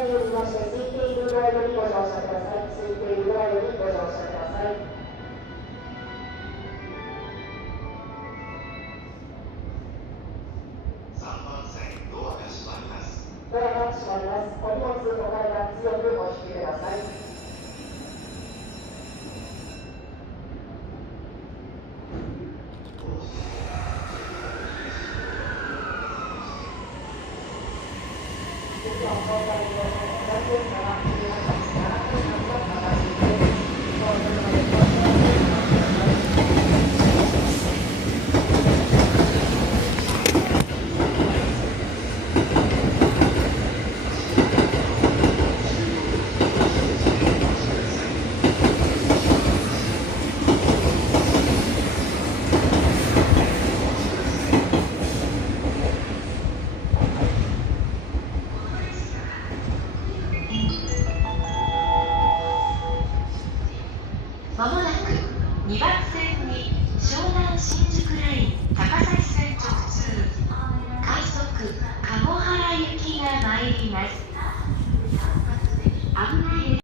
によりまして、空いているドアよりご乗車ください。空いているドアよりご乗車ください。3番線ドアが閉まります。ドアが閉まります。お荷物お階段強くお引きください。まもなく2番線に湘南新宿ライン高崎線直通快速鴨原行きが参ります。危ない